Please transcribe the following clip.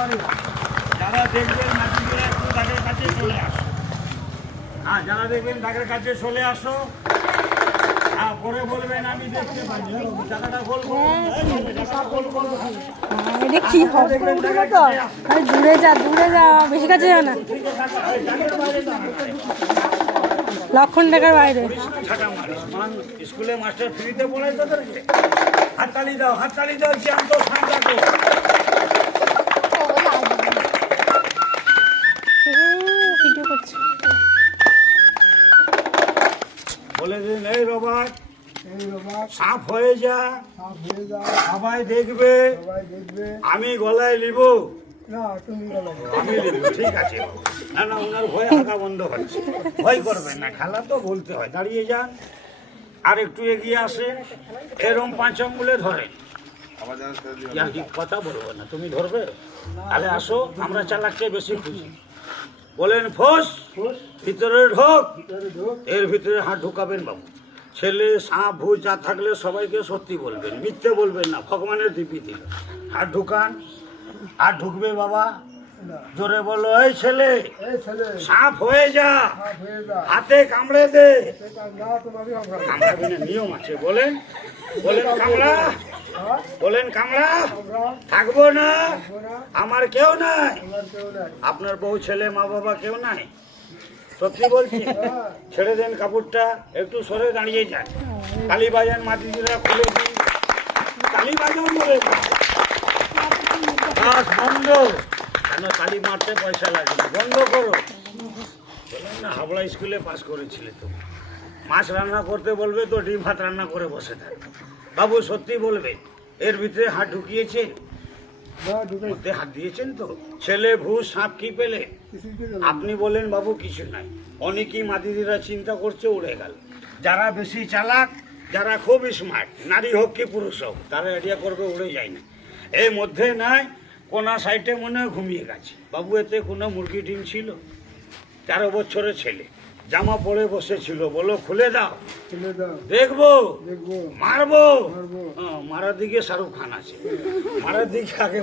যারা দেখবেন মাটিগুলো একটু দাগের কাছে চলে আসো। হ্যাঁ, যারা দেখবেন দাগের কাছে চলে আসো। হ্যাঁ, পরে বলবেন আমি দেখতে পাই। জায়গাটা গোল করো, জায়গাটা গোল করো। এটা কি হবে তো? আরে দূরে যা, বেশি কাছে যা না। লক্ষণ টাকার বাইরে। স্কুলে মাস্টার ফ্রিতে পড়াই তোদেরকে। হাততালি দাও, জ্যান্ত সাঁতারো। ভিডিও করছি। বলে দিন, এই রবার্ট, সাফ হয়ে যা, সবাই দেখবে। আমি গলায় নিব, আমি নিব, ঠিক আছে। না না, ওনার ভয় হাঁকা বন্ধ হচ্ছে। ভয় করবেন না, খেলা তো বলতে হয়। দাঁড়িয়ে যান, আর একটু এগিয়ে আসেন। এরম 5 আঙ্গুলে ধরেন। কথা বলবো না, তুমি ধরবে। তাহলে আসো, আমরা চালাককে বেশি খুশি। বলেন ফোস, ভিতরে ঢোক। এর ভিতরে হাত ঢুকাবেন বাবু। ছেলে সাপ ভূত যা থাকলে সবাইকে সত্যি বলবেন, মিথ্যে বলবেন না। ভগবানের দিব্যি দিল। হাত ঢুকান, হাত ঢুকবে বাবা। জোরে বলো, এই ছেলে সাপ হয়ে যা, হাতে কামড়ে দে। কামড়াবেন, নিয়ম আছে। বলেন কামড়া, বলেন কামড়া। থাকবো না, আমার কেউ নাই। আপনার বউ, ছেলে, মা বাবা কেউ নাই? সত্যি বলছি। ছেড়ে দেন কাপড়টা, একটু সরে দাঁড়িয়ে যান। তালি বাজান, মাটিরা খুলে দিন। তালি বাজান বলে বন্ধ। কেন তালি মারতে পয়সা লাগে না, বন্ধ করো। বলেন না, হাবড়া স্কুলে পাস করেছিলে তো। মাছ রান্না করতে বলবে তো ডিম ভাত রান্না করে বসে থাকবে। বাবু সত্যি বলবে, এর ভিতরে হাত ঢুকিয়েছেন? মধ্যে হাত দিয়েছেন তো? ছেলে ভূত সাপ কি পেলে? আপনি বলেন বাবু কিছু নাই। অনেকেই মাদিদিরা চিন্তা করছে উড়ে গেল। যারা বেশি চালাক, যারা খুব স্মার্ট, নারী হোক কি পুরুষ হোক, তারা আইডিয়া করবে উড়ে যায় না। এই মধ্যে নাই, কোনা সাইডে মনে হয় ঘুমিয়ে গেছে। বাবু এতে কোনো মুরগি ডিম ছিল? 13 বছরের ছেলে, জামা পরে বসেছিল। বলো খুলে দাও, দেখবো, মারবো। মারার দিকে শাহরুখ খান আছে, মারার দিকে আগে